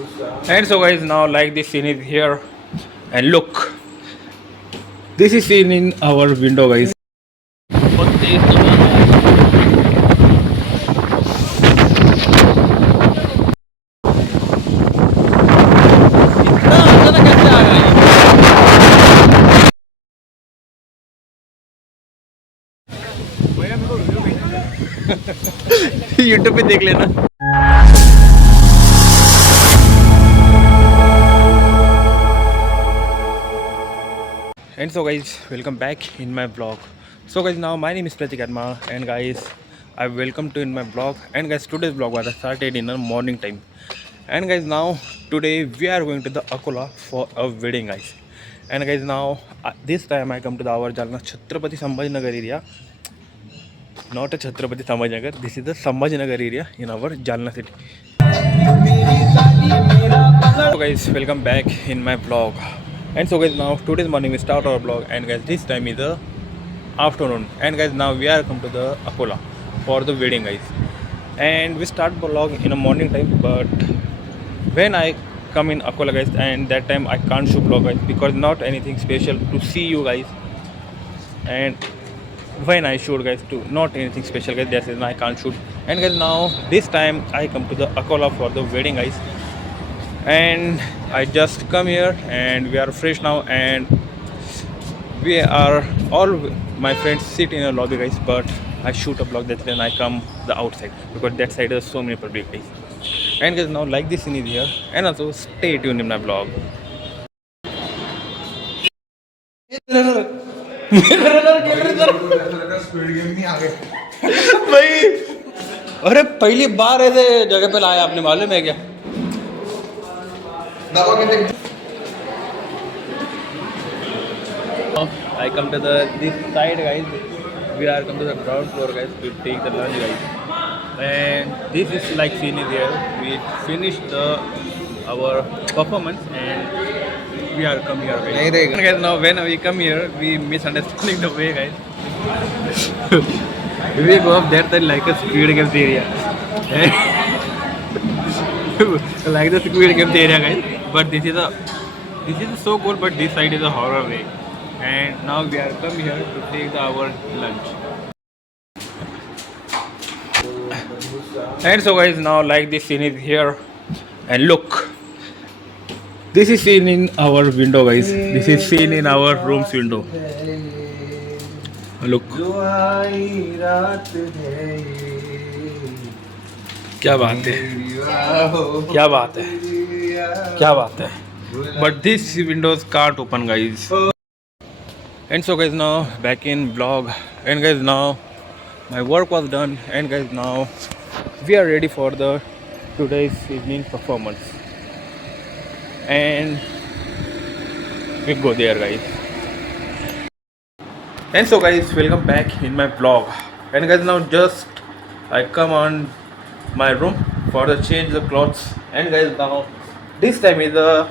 And so guys, now like this scene is here, and look, this is seen in our window, guys. बहुत तेज तूफान इतना अचानक कैसे आ गई यूट्यूब पे देख लेना. And so guys, welcome back in my vlog. So guys, now my name is Pratik Adma, and guys, I welcome to in my vlog. And guys, today's vlog was started in the morning time. And guys, now today we are going to the Akola for a wedding, guys. And guys, now this time I come to the our Jalna Chhatrapati Sambhajinagar area. Not a Chhatrapati Sambhajinagar. This is the Sambhajinagar area in our Jalna city. So guys, welcome back in my vlog. And so guys, now today's morning we start our vlog, and guys, this time is the afternoon, and guys, now we are come to the Akola for the wedding, guys. And we start vlog in the morning time, but when I come in Akola, guys, and that time I can't shoot vlog, guys, because not anything special to see you guys. And when I shoot, guys, to not anything special, guys, that's reason I can't shoot. And guys, now this time I come to the Akola for the wedding, guys. And I just come here and we are fresh now, and we are all my friends sit in a lobby, guys, but I shoot a vlog, that's when I come the outside because that side there's so many public, guys. And guys, now like this scene is here, and also stay tuned in my vlog. भाई अरे पहली बार ऐसे जगह पे लाया आपने, मालूम है क्या? I come to this side, guys. We are come to the ground floor, guys, to take the lunch, guys. And this is like scene is here. We finished our performance and we are come here, guys. And guys, now when we come here, we misunderstanding the way, guys. We go up there like a Squid Games area. Like the Squid Games area, guys. But this is so cool, but this side is a horror way. And now we are come here to take our lunch. And so guys, now like this scene is here, and look, this is seen in our window, guys. This is seen in our room's window. Look, क्या बात है, क्या बात है, क्या बात है. But these windows can't open, guys. And so guys, now back in vlog, and guys, now my work was done, and guys, now we are ready for the today's evening performance, and we go there, guys. And so guys, welcome back in my vlog. And guys, now just I come on my room for the change the clothes. And guys, now this time is the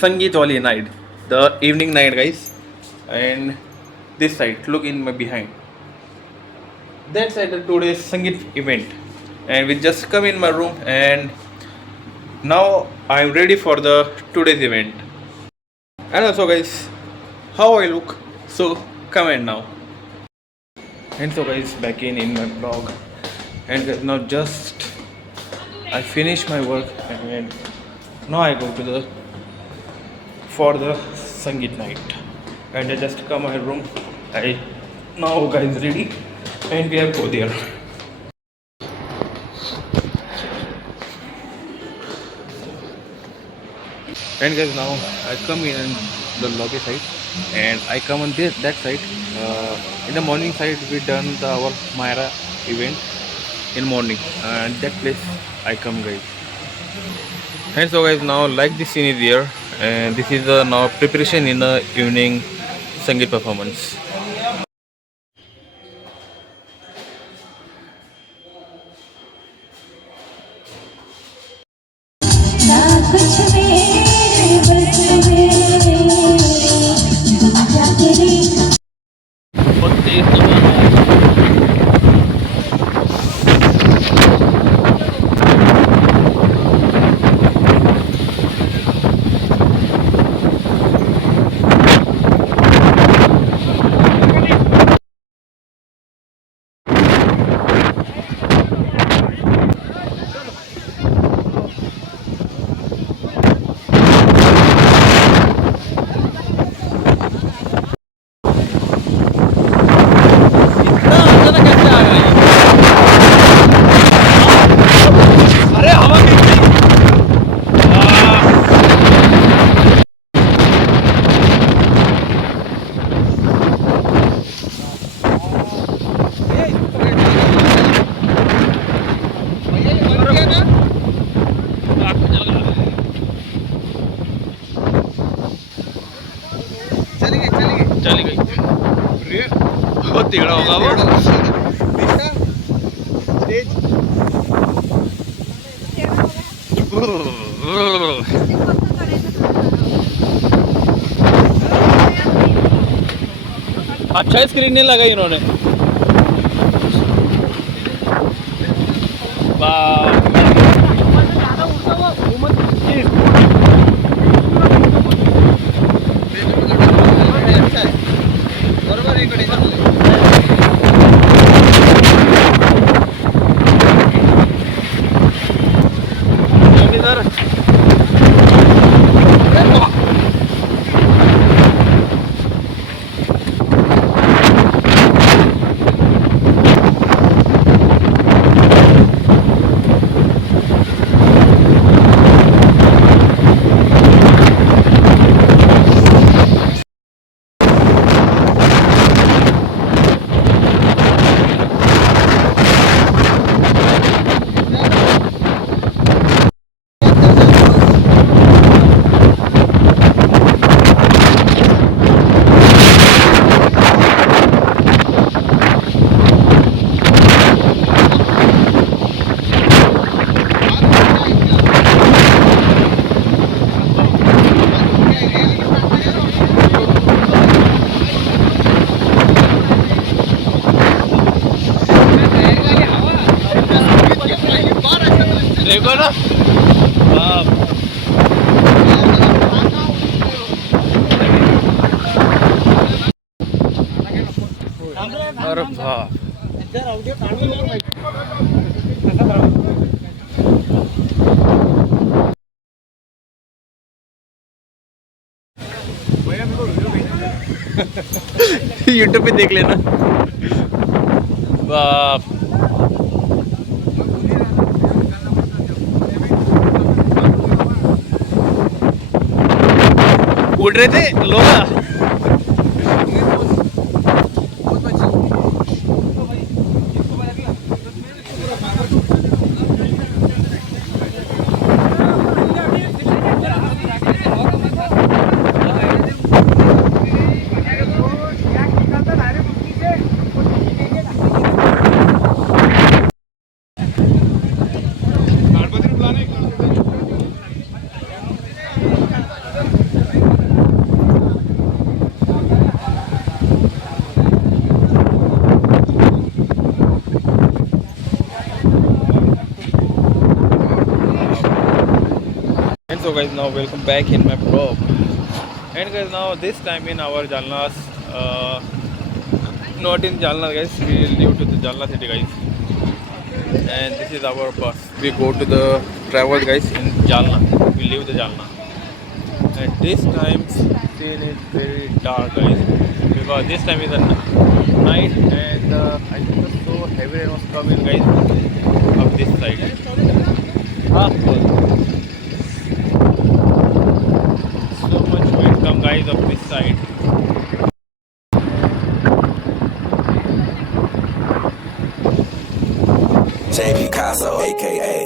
Sangeet Wali night, the evening night, guys. And this side, look in my behind, that side is today's Sangeet event. And we just come in my room, and now I'm ready for the today's event. And also guys, how I look, so comment now. And so guys, back in my vlog, and guys, now just I finish my work, and now I go to for the Sangeet night. And I just come my room. I now guys ready, and we have go there. And guys, now I come in the lobby side, and I come on that side. In the morning side, we done our Myra event in morning, and that place I come, guys. And so guys, now like this scene is here, and this is the now preparation in the evening Sangeet performance. चली गई। बहुत टेढ़ा होगा वो। अच्छा screen नहीं लगाई इन्होंने। देखो ना अरे बाप यूट्यूब पे देख लेना। बाप उड़ रहे थे लोग। So guys, now welcome back in my vlog. And guys, now this time in our Jalna's, not in Jalna guys, we live to the Jalna city guys. And this is our bus. We go to the travel guys in Jalna. We leave the Jalna. And this time scene is very dark guys, because this time is a night and I think so heavy rain was coming guys up this side. So much wind come guys up this side. J. Picasso, aka